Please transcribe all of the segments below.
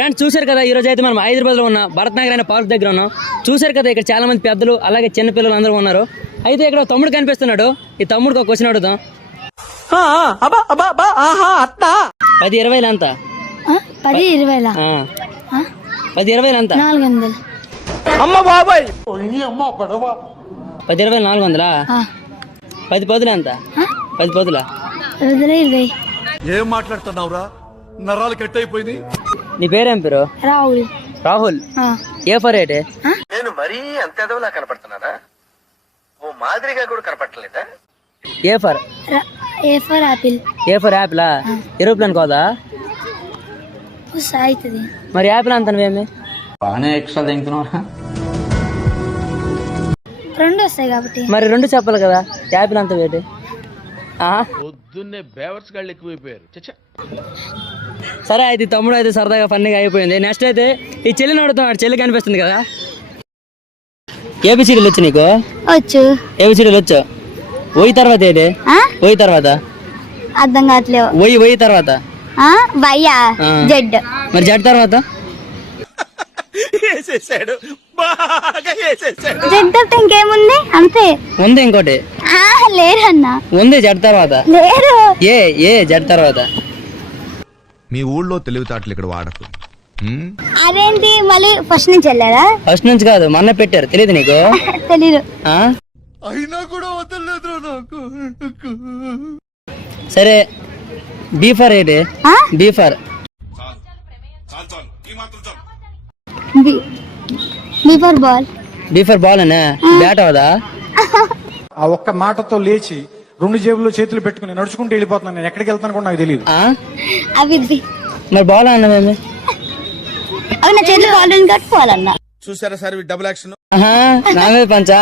Friends చూశారు కదా, ఈ రోజు అయితే మనం హైదరాబాద్లో ఉన్న భరత్ నగర్ అనే పార్క్ దగ్గర ఉన్నాం. చూశారు కదా, ఇక్కడ చాలా మంది పెద్దలు అలాగే చిన్న పిల్లలు అందరూ ఉన్నారు. అయితే ఇక్కడ తమ్ముడు కనిపిస్తున్నాడు. ఈ తమ్ముడికి ఒక క్వశ్చన్ అడుగుదాం. 10-20 ఎంత? 10-20 ఎంత? 400. 10-20 400. 10 పదులు ఎంత? 10 పదులా? 20. ఏం మాట్లాడుతున్నావురా? నరాలు కట్ అయిపోయింది. నీ పేరేం పేరు? రాహుల్. రాహుల్. ఏ ఫర్ ఏంటి? నేను మరీ అంత ఎదవలా కనపడుతున్నానా? ఓ మాదిరిగా కూడా కనపడలేదా? A for apple. A for యాపిలా? ఏరోప్లేన్ కాదా? అవుతుంది. మరి యాపిల్ అంత నువ్వేమి బాగానే ఎక్స్ట్రా తింటున్నావా? 2 వస్తాయి కాబట్టి మరి 2 చెప్పాలి కదా. యాపిల్ అంత వేటి? పొద్దున్నే బేవర్స్ గాళ్ళు ఎక్కువైపోయారు. సరే అయితే తమ్ముడు అయితే సరదాగా ఫన్నీగా అయిపోయింది. నెక్స్ట్ అయితే ఈ చెల్లిని అడుగుతాం. చెల్లి కనిపిస్తుంది కదా. ఏబిసిడీలు వచ్చు నీకు? వచ్చు. ఏబిసిడీలు వచ్చు. ఓయి తర్వాత ఏంటి? ఓయి తర్వాత అర్థం కావట్లేవు. ఓయి తర్వాత వయ్యా జెడ్. మరి జెడ్ తర్వాత? జెడ్ తప్ప ఇంకేముంది? అంతే ఉంది. ఇంకోటి లేరు అన్న. ఉంది జెడ్ తర్వాత. లేరు. ఏ జెడ్ తర్వాత? మీ ఊళ్ళో తెలివితేటలు ఇక్కడ వాడకు. అదేంటి మళ్ళీ ఫస్ట్ నుంచి వెళ్ళారా? ఫస్ట్ నుంచి కాదు, మొన్న పెట్టారు. తెలియదు నీకు? తెలీదు. అయినా కూడా వదలలేదు నాకు. సరే బీ ఫర్ ఏంటి? B for ball. B for ball అనే బ్యాట్ అవదా? ఆ ఒక్క మాటతో లేచి 2 జేబుల్లో చేతులు పెట్టుకుని నడుచుకుంటూ వెళ్ళిపోతున్నాను. నేను ఎక్కడికి వెళ్తాను కూడా నాకు తెలియదు. అవి మరి బాల్ అన్నమేమి? అవి నా చేతులు బాల్ కట్టుకోవాలన్నా. చూసారా సార్ డబుల్ యాక్షన్. నామే పంచా.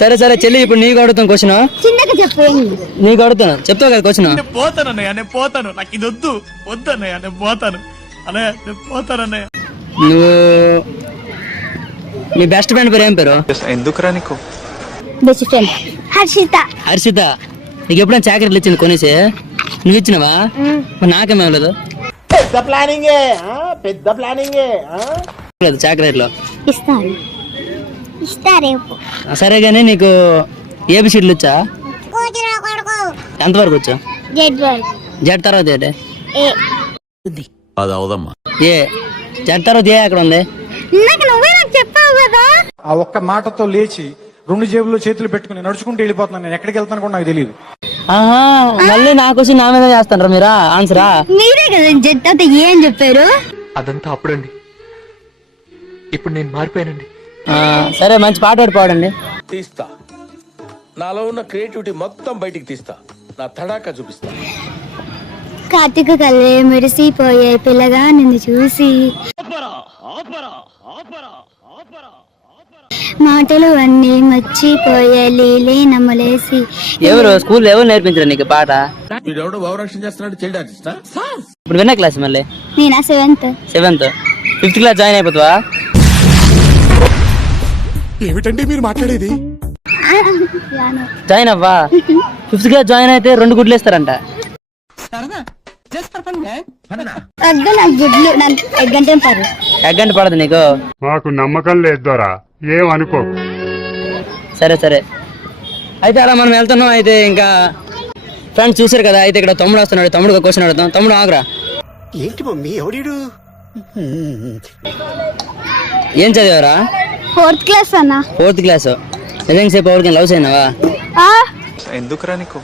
సరే చెల్లి, ఇప్పుడు నీకు అడుగుతాను క్వశ్చన్. చిన్నగా చెప్పేయండి. నీకు అడుగుతాను, చెప్తావు కదా క్వశ్చన్. పోతానన్నయ్య, నేను పోతాను. నాకు ఇది వద్దన్నయ్య, నేను పోతాను అన్నయ్య, నేను పోతానన్నయ్య. నువ్వు నీ బెస్ట్ ఫ్రెండ్ పేరు ఏం పేరు? ఎందుకురా నీకు బెస్ట్ ఫ్రెండ్ హర్షిత. నీకు ఎప్పుడైనా చాకరీలు ఇచ్చింది కొనేసి? నువ్వు ఇచ్చినవా? మరి నాకేమేం లేదు. పెద్ద ప్లానింగ్ లేదు చాకరీలో. ఇస్తా రేపు. సరే గానీ నీకు ఏబిసిడ్లు వచ్చా? ఎంతవరకు వచ్చా? జెడ్ తర్వాత ఏంటి? అది అవదమ్మా. ఏ జెడ్ తర్వాత ఏ అక్కడ ఉంది? నువ్వే నాకు చెప్పావు కదా. ఆ ఒక్క మాటతో లేచి 2 జేబుల్లో చేతులు పెట్టుకుని నడుచుకుంటూ వెళ్ళిపోతున్నాను. నేను ఎక్కడికి వెళ్తాను కూడా నాకు తెలియదు. మళ్ళీ నా క్వశ్చన్ నా మీద చేస్తాను మీరా? ఆన్సరా మీరే కదా జెడ్ తర్వాత ఏం చెప్పారు? అదంతా అప్పుడండి, ఇప్పుడు నేను మారిపోయానండి. సరే మంచి పాట పాడండి. తీస్తా, నాలో ఉన్న క్రియేటివిటీ మొత్తం బయటికి తీస్తా, నా తడాకా చూపిస్తా. కార్తీక కళ్ళే మెరిసిపోయే పిల్లగా నిన్ను చూసి, మాటలు అన్ని మర్చిపోయే లీలే నమ్మలేసి. ఎవరు స్కూల్ ఎవరు నేర్పించారు నీకు పాట? వీడెవడో భావరక్షణ చేస్తున్నాడు, చైల్డ్ ఆర్టిస్టా? ఇప్పుడు విన్న క్లాస్ మళ్ళీ? నేనా 7th. 5th class join అయిపోతావా? ఏమిటండి మీరు మాట్లాడేది? జాయిన్ అవ్వా. 5th క్లాస్ జాయిన్ అయితే 2 గుడ్లు ఇస్తారంట. వద్దు నాకు గుడ్లు, నాకు ఎగ్గంటే పరు. ఎగ్గంటే పడదు నీకు? మాకు నమ్మకం లేదు దొరా, ఏమనుకో. సరే అయితే అలా మనం వెళ్తున్నాం. అయితే ఇంకా ఫ్రెండ్స్ చూసారు కదా, అయితే ఇక్కడ తమ్ముడు వస్తున్నాడు. తమ్ముడు ఒక క్వశ్చన్ అడుగుతాం. తమ్ముడు ఆగ్రా. ఏంటి మమ్మీ ఎవడీడు? ఏం చదివారా? 4th క్లాస్ అన్న. 4th class. నిజంగా సేపు ఎవరికైనా లవ్ చేయనావా? ఎందుకురా నీకు?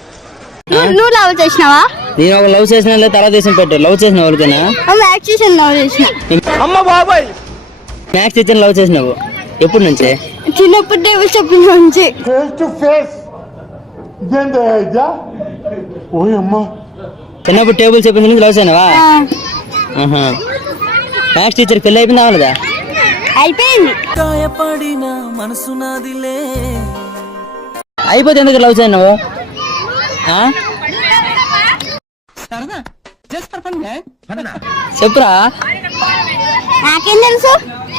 నువ్వు లవ్ చేసినావా? నేను ఒక లవ్ చేసిన తర్వాత తీసిన పెట్టు. లవ్ చేసిన ఎవరికైనా? మ్యాథ్స్ టీచర్ లవ్ చేసిన. మ్యాథ్స్ టీచర్ లవ్ చేసినావు? ఎప్పటి నుంచి? చిన్నప్పుడు టేబుల్ చెప్పిన నుంచి. చిన్నప్పుడు టేబుల్ చెప్పిన నుంచి లవ్ చేయనావా? మ్యాథ్స్ టీచర్ పెళ్ళి అయిపోయిందా? అవలేదా? అయిపోయింది. అయిపోతే ఎందుకు లవ్ చేయనావు? చెప్పురా. నాకేం తెలుసు?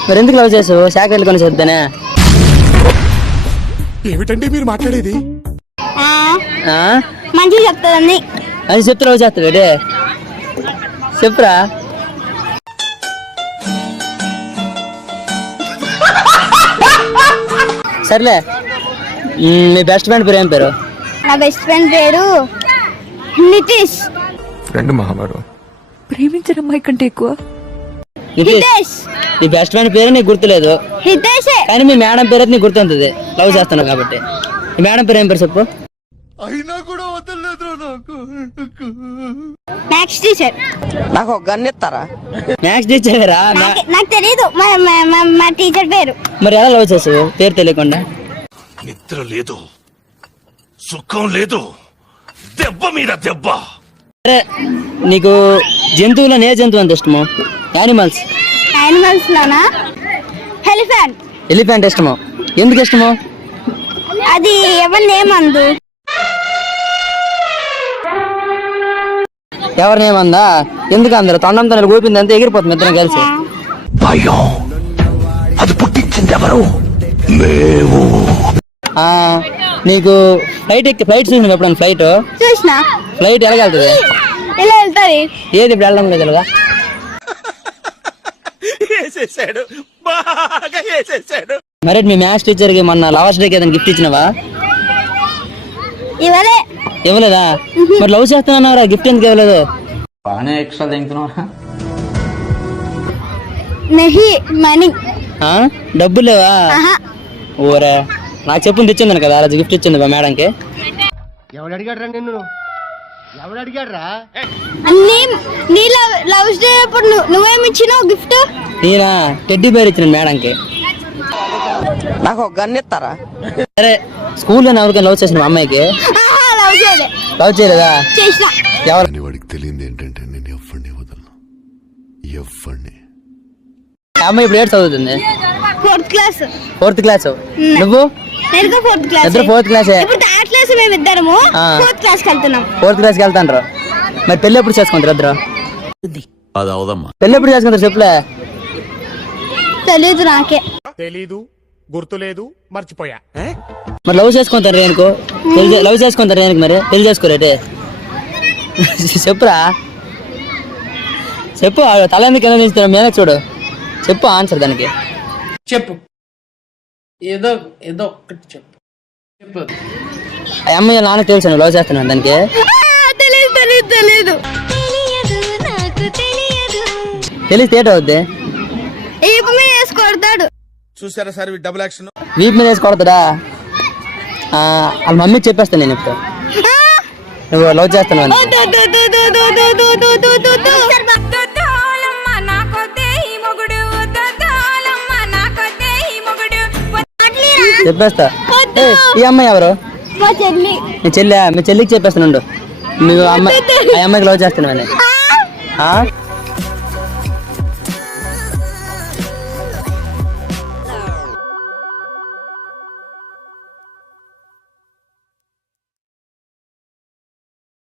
మరి ఎందుకు లవ్ చేసావు? శాఖ వెళ్ళుకొని చెప్తానే. ఏమిటండి మీరు మాట్లాడేది? మంచిగా చెప్తాదండి. అది చెప్తే లవ్ చేస్తాడు. చెప్పురా. సర్లే మీ బెస్ట్ ఫ్రెండ్ పేరు ఏం పేరు? నా బెస్ట్ ఫ్రెండ్ పేరు నితీష్. ఫ్రెండ్ మహాబారు ప్రేమించిన అమ్మాయి కంటే ఎక్కువ నితీష్. హితేష్. నీ బెస్ట్ ఫ్రెండ్ పేరు నీకు గుర్తులేదు, హితేషే. కానీ మీ మేడం పేరు అయితే నీకు గుర్తుంటుంది, లవ్ చేస్తున్నావు కాబట్టి. మీ మేడం పేరు ఏం పేరు చెప్పు? అయినా కూడా వదలలేదు నాకు. Maths teacher. నాకు ఒక గన్ ఇస్తారా? మ్యాథ్స్ టీచర్ రా. నాకు తెలియదు మా టీచర్ పేరు. మరి ఎలా లవ్ చేస్తావు పేరు తెలియకుండా? నిద్ర లేదు, సుఖం లేదు, దెబ్బ మీద దెబ్బ. సరే, నీకు జంతువులో ఏ జంతువు అంత ఇష్టము? యానిమల్స్. యానిమల్స్ లోనా ఎలిఫెంట్. ఎలిఫెంట్ ఇష్టము. ఎందుకు ఇష్టము? అది ఎవరిని ఏమందు. ఎవరినేమందా? ఎందుకు అందరు తొండంతో ఊపింది అంతా ఎగిరిపోతుంది ఇద్దరం కలిసి. భయం అది పుట్టించింది ఎవరు? మేము. నీకు ఫ్లైట్ చూసిన ఎప్పుడన్నా? చూసిన. ఫ్లైట్ ఎలా వెళ్తుంది? ఇలా వెళ్తాది. ఏది ఇప్పుడు వెళ్ళడం లేదు ఎలాగా? వేసేసాడు, బాగా వేసేసాడు. మరి మీ మ్యాథ్స్ టీచర్ కి మొన్న లవర్స్ డేకి ఏదైనా గిఫ్ట్ ఇచ్చినావా? ఇవరే. ఇవ్వలేదా? మరి లవ్ చేస్తున్నారా, గిఫ్ట్ ఎందుకు ఇవ్వలేదు? నహి మనీ. డబ్బులు లేవా? ఆహా. ఓరే, నాకు చెప్పు తెచ్చింది కదా, ఆ గిఫ్ట్ ఇచ్చింది మా మేడంకి. నీ లవ్ డే అప్పుడు నువ్వేమి ఇచ్చినావు గిఫ్ట్? నేనా టెడ్డీ బేర్ ఇచ్చిన మేడంకి. నాకు ఒక గన్ ఇస్తారా? సరే, స్కూల్లో ఎవరికైనా లవ్ చేసిన అమ్మాయికి? లవ్ చేయలే. లవ్ చేయలేదా? చేసిన. ఎవరు? వాడికి తెలియదు ఏంటంటే నేను ఎవ్వడిని వదలను, ఎవ్వడిని. ఆ అమ్మాయి ఇప్పుడు ఏడు చదువుతుంది? Fourth class. Fourth class. నువ్వు? నేను ఫోర్త్ క్లాస్. ఇద్దరు ఫోర్త్ క్లాసే. ఇప్పుడు థర్డ్ క్లాస్ మేము ఇద్దరము ఫోర్త్ క్లాస్ కి వెళ్తున్నాం. ఫోర్త్ క్లాస్కి వెళ్తాండ్రు. మరి పెళ్ళి ఎప్పుడు చేసుకుంటారు ఇద్దరు? అది అవదమ్మా. పెళ్ళి ఎప్పుడు చేసుకుంటారు చెప్పులే? తెలీదు నాకే. తెలీదు, గుర్తులేదు, మర్చిపోయా. మరి లవ్ చేసుకుంటారు రేనుకో? లవ్ చేసుకుంటారు రేనుకు? మరి పెళ్లి చేసుకోరేటే? చెప్పురా, చెప్పు. తల ఎందుకు కింద దించుతున్నా? మేనే చూడు, చెప్పు ఆన్సర్ దానికి. చెప్పు, ఏదో ఏదో ఒక్కటి చెప్పు. చెప్పు. ఆ అమ్మాయి నాన్న తెలుసు లవ్ చేస్తున్నాను దానికి? తెలీదు తెలీదు తెలీదు. తెలిస్తే ఏట అవుద్ది? ఈపు మీద వేసి కొడతాడు. చూసారా సార్ డబుల్ యాక్షన్? వీపు మీద వేసి కొడతాడా? వాళ్ళ మమ్మీకి చెప్పేస్తాను నేను ఇప్పుడు నువ్వు లవ్ చేస్తున్నావు. చెప్పేస్తా. ఈ అమ్మాయి ఎవరు? మా చెల్లి. మీ చెల్లి? మీ చెల్లికి చెప్పేస్తాను. నువ్వు ఆ అమ్మాయికి లవ్ చేస్తున్నావు.